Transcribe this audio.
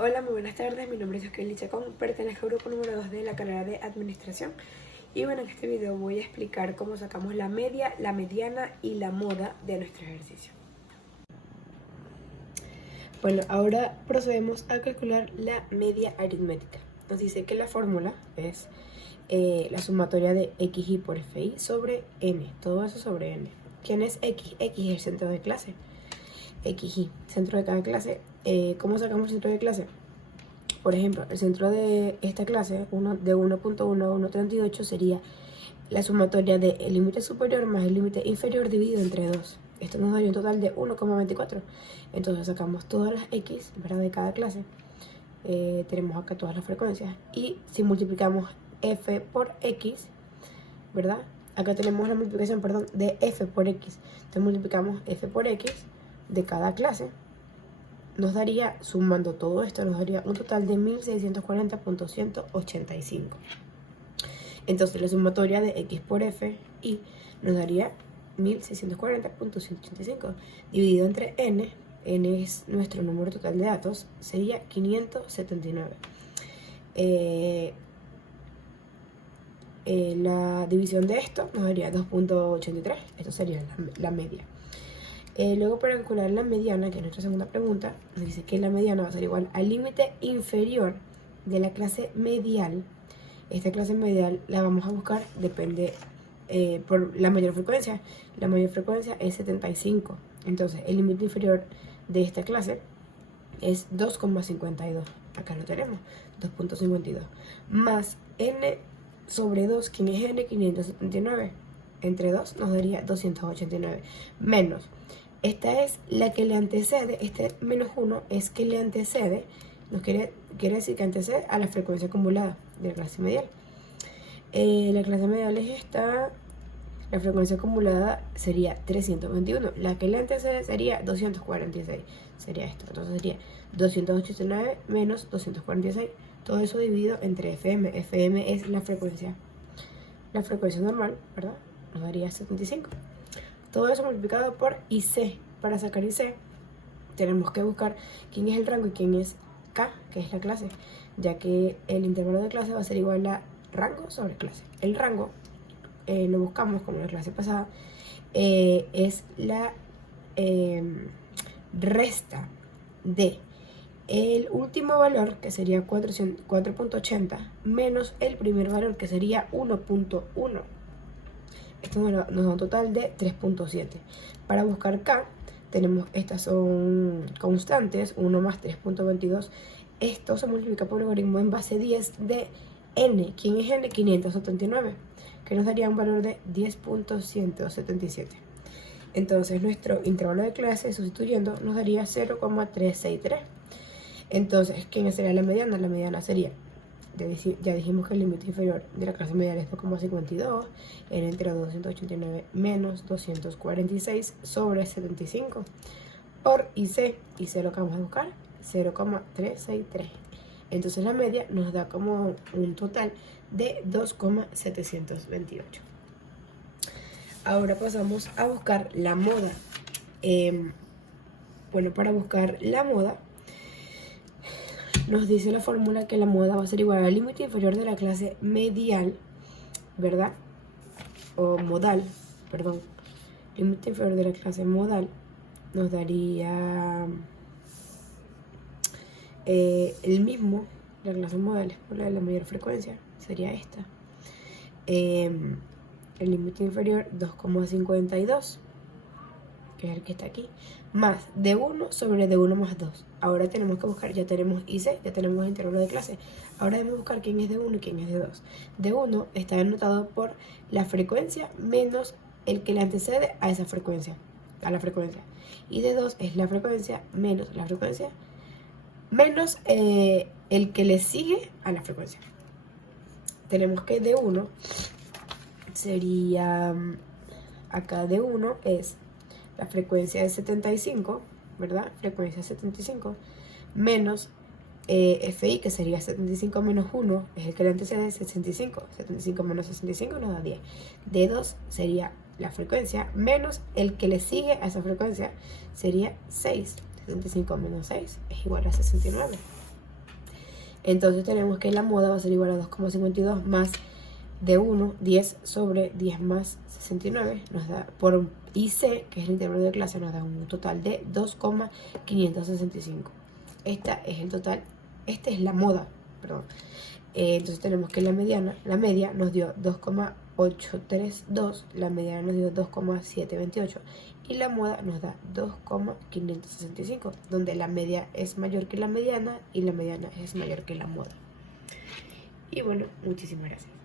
Hola, muy buenas tardes, mi nombre es Josqueline Chacón, pertenezco al grupo número 2 de la carrera de Administración. Y bueno, en este video voy a explicar cómo sacamos la media, la mediana y la moda de nuestro ejercicio. Bueno, ahora procedemos a calcular la media aritmética. Nos dice que la fórmula es la sumatoria de xy por fi sobre n, todo eso sobre n. ¿Quién es x? X es el centro de clase. XY, centro de cada clase. ¿Cómo sacamos el centro de clase? Por ejemplo, el centro de esta clase, de 1.1 a 1.38, sería la sumatoria del límite superior más el límite inferior dividido entre 2. Esto nos daría un total de 1,24. Entonces sacamos todas las x, ¿verdad?, de cada clase. Tenemos acá todas las frecuencias. Y si multiplicamos f por x, ¿verdad? Acá tenemos la multiplicación, perdón, de f por x. Entonces multiplicamos f por x de cada clase. Nos daría, sumando todo esto, nos daría un total de 1640.185. Entonces la sumatoria de x por f y nos daría 1640.185 dividido entre n. N es nuestro número total de datos, sería 579. La división de esto nos daría 2.83. Esto sería la media. Luego, para calcular la mediana, que es nuestra segunda pregunta, nos dice que la mediana va a ser igual al límite inferior de la clase medial. Esta clase medial la vamos a buscar, depende por la mayor frecuencia. La mayor frecuencia es 75. Entonces, el límite inferior de esta clase es 2,52. Acá lo tenemos, 2.52. Más n sobre 2, ¿quién es n? 579. Entre 2 nos daría 289. Menos. Esta es la que le antecede, este menos 1 es que le antecede, nos quiere decir que antecede a la frecuencia acumulada de la clase medial. La clase medial es esta, la frecuencia acumulada sería 321, la que le antecede sería 246, sería esto, entonces sería 289 menos 246, todo eso dividido entre FM. FM es la frecuencia normal, ¿verdad? Nos daría 75. Todo eso multiplicado por IC. Para sacar IC tenemos que buscar quién es el rango y quién es K, que es la clase, ya que el intervalo de clase va a ser igual a rango sobre clase. El rango lo buscamos como en la clase pasada, es la resta de el último valor, que sería 4.80, menos el primer valor, que sería 1.1. Esto nos da un total de 3.7. Para buscar K, estas son constantes, 1 más 3.22. Esto se multiplica por logaritmo en base 10 de n. ¿Quién es n? 579, que nos daría un valor de 10.177. Entonces nuestro intervalo de clase, sustituyendo, nos daría 0,363. Entonces, ¿quién sería la mediana? La mediana sería, ya dijimos que el límite inferior de la clase medial es 2,52, n entre 289 menos 246 sobre 75 por IC lo que vamos a buscar, 0,363. Entonces la media nos da como un total de 2,728. Ahora pasamos a buscar la moda. Bueno, para buscar la moda, nos dice la fórmula que la moda va a ser igual al límite inferior de la clase medial, ¿verdad? O modal, perdón. Límite inferior de la clase modal nos daría el mismo, la clase modal es por la de la mayor frecuencia, sería esta. El límite inferior 2,52, que es el que está aquí, más de 1 sobre de 1 más 2. Ahora tenemos que buscar, ya tenemos IC, ya tenemos el intervalo de clase. Ahora debemos buscar quién es de 1 y quién es de 2. De 1 está anotado por la frecuencia menos el que le antecede a esa frecuencia, a la frecuencia. Y de 2 es la frecuencia menos la frecuencia menos el que le sigue a la frecuencia. Tenemos que de 1 sería, acá de 1 es la frecuencia de 75, ¿verdad? Frecuencia 75 menos FI, que sería 75 menos 1, es el que le antecede 65. 75 menos 65 nos da 10. D2 sería la frecuencia menos el que le sigue a esa frecuencia, sería 6. 75 menos 6 es igual a 69. Entonces tenemos que la moda va a ser igual a 2,52 más de 1, 10 sobre 10 más 69, nos da por IC, que es el intervalo de clase, nos da un total de 2,565. Esta es el total, esta es la moda, perdón. Entonces tenemos que la media nos dio 2,832, la mediana nos dio 2,728 y la moda nos da 2,565, donde la media es mayor que la mediana y la mediana es mayor que la moda. Y bueno, muchísimas gracias.